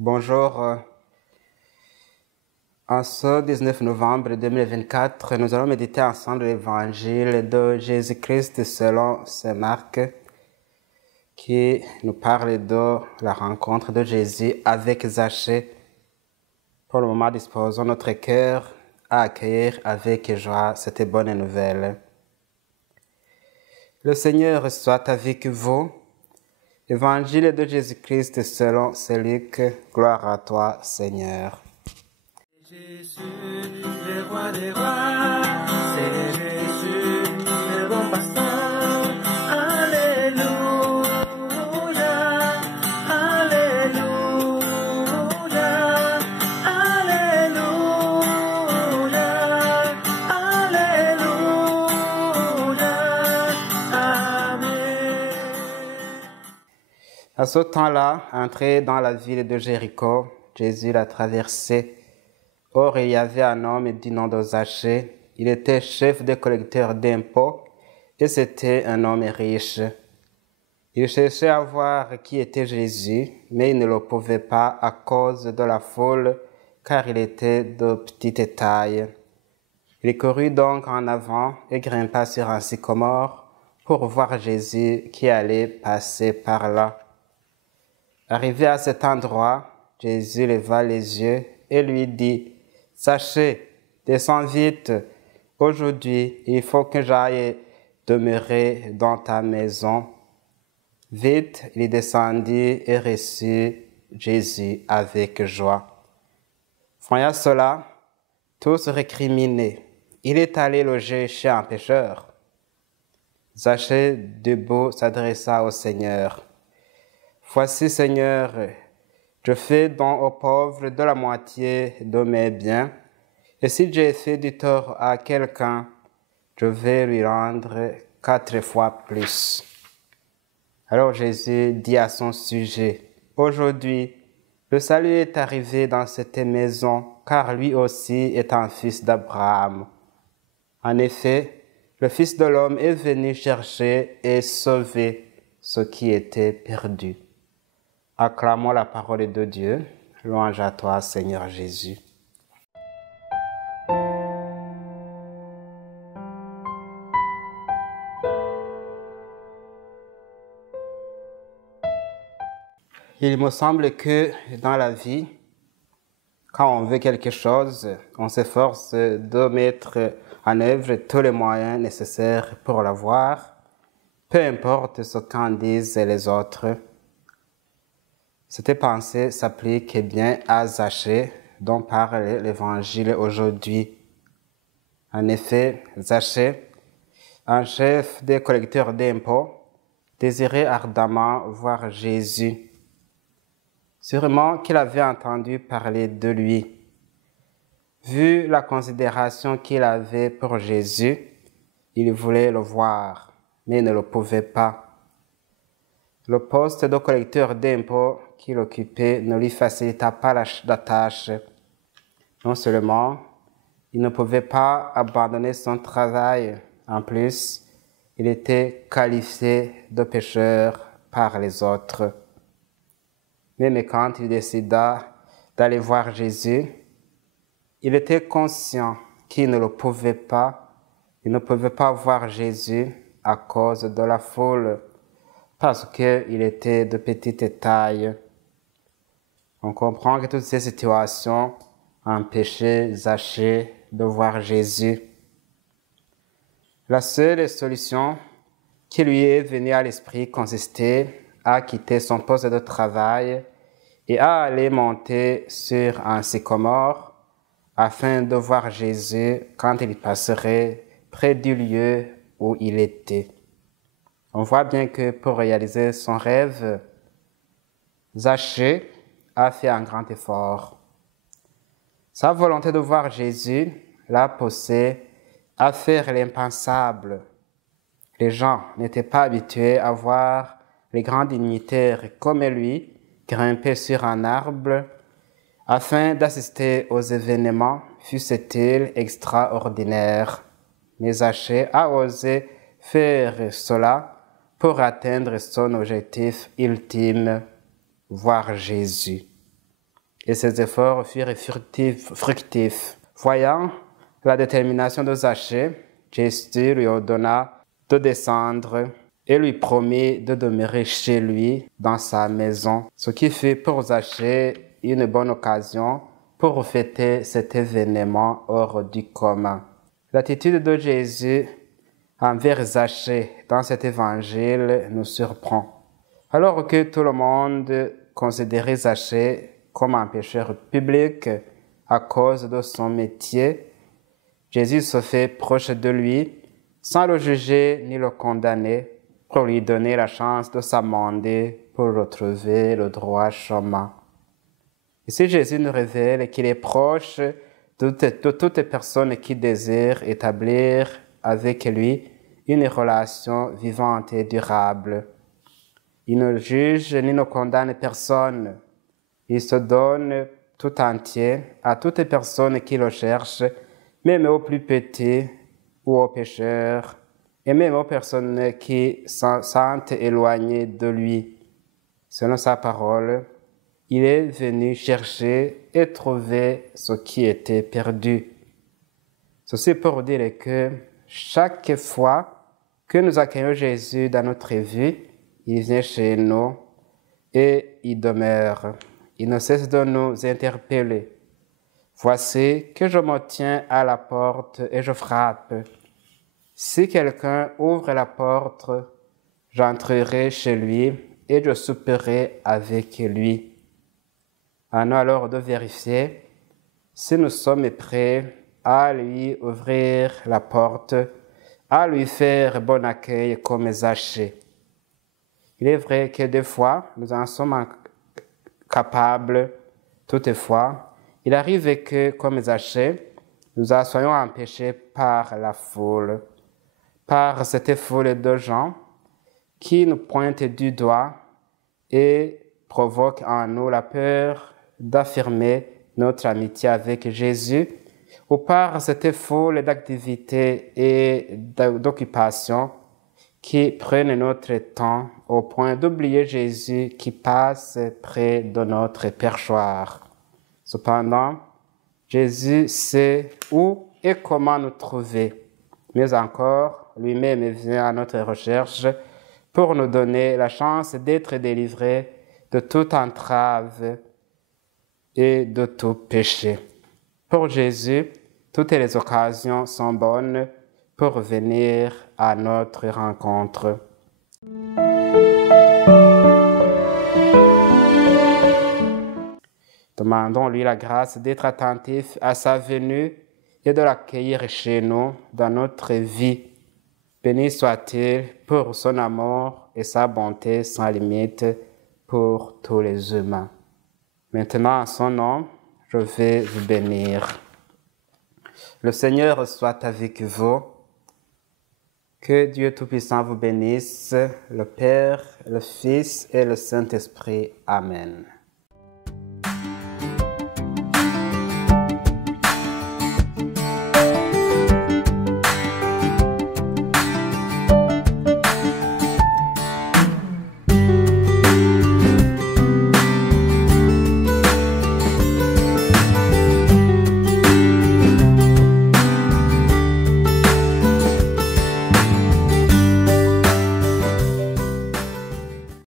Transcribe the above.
Bonjour. En ce 19 novembre 2024, nous allons méditer ensemble l'évangile de Jésus-Christ selon saint Marc, qui nous parle de la rencontre de Jésus avec Zachée. Pour le moment, disposons notre cœur à accueillir avec joie cette bonne nouvelle. Le Seigneur soit avec vous. Évangile de Jésus-Christ selon saint Luc. Gloire à toi, Seigneur. Jésus, le roi des rois, c'est Jésus, le bon pasteur. Alléluia, Alléluia, Alléluia, Alléluia, Amen. À ce temps-là, entré dans la ville de Jéricho, Jésus l'a traversée. Or, il y avait un homme du nom de Zachée. Il était chef des collecteurs d'impôts et c'était un homme riche. Il cherchait à voir qui était Jésus, mais il ne le pouvait pas à cause de la foule, car il était de petite taille. Il courut donc en avant et grimpa sur un sycomore pour voir Jésus qui allait passer par là. Arrivé à cet endroit, Jésus leva les yeux et lui dit: « Zachée, descends vite. Aujourd'hui, il faut que j'aille demeurer dans ta maison. » Vite, il descendit et reçut Jésus avec joie. Voyant cela, tous récriminaient. Il est allé loger chez un pécheur. Zachée, debout, s'adressa au Seigneur. « Voici, Seigneur, je fais don aux pauvres de la moitié de mes biens, et si j'ai fait du tort à quelqu'un, je vais lui rendre 4 fois plus. » Alors Jésus dit à son sujet: « Aujourd'hui, le salut est arrivé dans cette maison, car lui aussi est un fils d'Abraham. En effet, le Fils de l'homme est venu chercher et sauver ce qui était perdu. » Acclamons la parole de Dieu. Louange à toi, Seigneur Jésus. Il me semble que dans la vie, quand on veut quelque chose, on s'efforce de mettre en œuvre tous les moyens nécessaires pour l'avoir, peu importe ce qu'en disent les autres. Cette pensée s'applique bien à Zachée, dont parle l'Évangile aujourd'hui. En effet, Zachée, un chef des collecteurs d'impôts, désirait ardemment voir Jésus. Sûrement qu'il avait entendu parler de lui. Vu la considération qu'il avait pour Jésus, il voulait le voir, mais ne le pouvait pas. Le poste de collecteur d'impôts qu'il occupait ne lui facilita pas la tâche. Non seulement, il ne pouvait pas abandonner son travail, en plus, il était qualifié de pécheur par les autres. Mais quand il décida d'aller voir Jésus, il était conscient qu'il ne le pouvait pas. Il ne pouvait pas voir Jésus à cause de la foule, parce qu'il était de petite taille. On comprend que toutes ces situations empêchaient Zachée de voir Jésus. La seule solution qui lui est venue à l'esprit consistait à quitter son poste de travail et à aller monter sur un sycomore afin de voir Jésus quand il passerait près du lieu où il était. On voit bien que pour réaliser son rêve, Zachée a fait un grand effort. Sa volonté de voir Jésus l'a poussé à faire l'impensable. Les gens n'étaient pas habitués à voir les grands dignitaires comme lui grimper sur un arbre afin d'assister aux événements, fussent-ils extraordinaires. Mais Zachée a osé faire cela pour atteindre son objectif ultime, voir Jésus. et ses efforts furent fructifs. Voyant la détermination de Zachée, Jésus lui ordonna de descendre et lui promit de demeurer chez lui dans sa maison, ce qui fut pour Zachée une bonne occasion pour fêter cet événement hors du commun. L'attitude de Jésus envers Zachée dans cet évangile nous surprend. Alors que tout le monde considérait Zachée comme un pécheur public à cause de son métier, Jésus se fait proche de lui sans le juger ni le condamner, pour lui donner la chance de s'amender pour retrouver le droit chemin. Ici, Jésus nous révèle qu'il est proche de toute personne qui désire établir avec lui une relation vivante et durable. Il ne juge ni ne condamne personne. Il se donne tout entier à toute personne qui le cherche, même aux plus petits ou aux pécheurs, et même aux personnes qui se sentent éloignées de lui. Selon sa parole, il est venu chercher et trouver ce qui était perdu. Ceci pour dire que chaque fois que nous accueillons Jésus dans notre vie, il vient chez nous et il demeure. Il ne cesse de nous interpeller. Voici que je me tiens à la porte et je frappe. Si quelqu'un ouvre la porte, j'entrerai chez lui et je souperai avec lui. À nous alors de vérifier si nous sommes prêts à lui ouvrir la porte, à lui faire bon accueil comme Zachée. Il est vrai que des fois, nous en sommes capables. Toutefois, il arrive que, comme Zachée, nous soyons empêchés par la foule, par cette foule de gens qui nous pointent du doigt et provoquent en nous la peur d'affirmer notre amitié avec Jésus, ou par cette foule d'activités et d'occupations qui prennent notre temps au point d'oublier Jésus qui passe près de notre perchoir. Cependant, Jésus sait où et comment nous trouver. Mais encore, lui-même vient à notre recherche pour nous donner la chance d'être délivrés de toute entrave et de tout péché. Pour Jésus, toutes les occasions sont bonnes pour venir à notre rencontre. Demandons-lui la grâce d'être attentif à sa venue et de l'accueillir chez nous dans notre vie. Béni soit-il pour son amour et sa bonté sans limite pour tous les humains. Maintenant, en son nom, je vais vous bénir. Le Seigneur soit avec vous. Que Dieu Tout-Puissant vous bénisse, le Père, le Fils et le Saint-Esprit. Amen.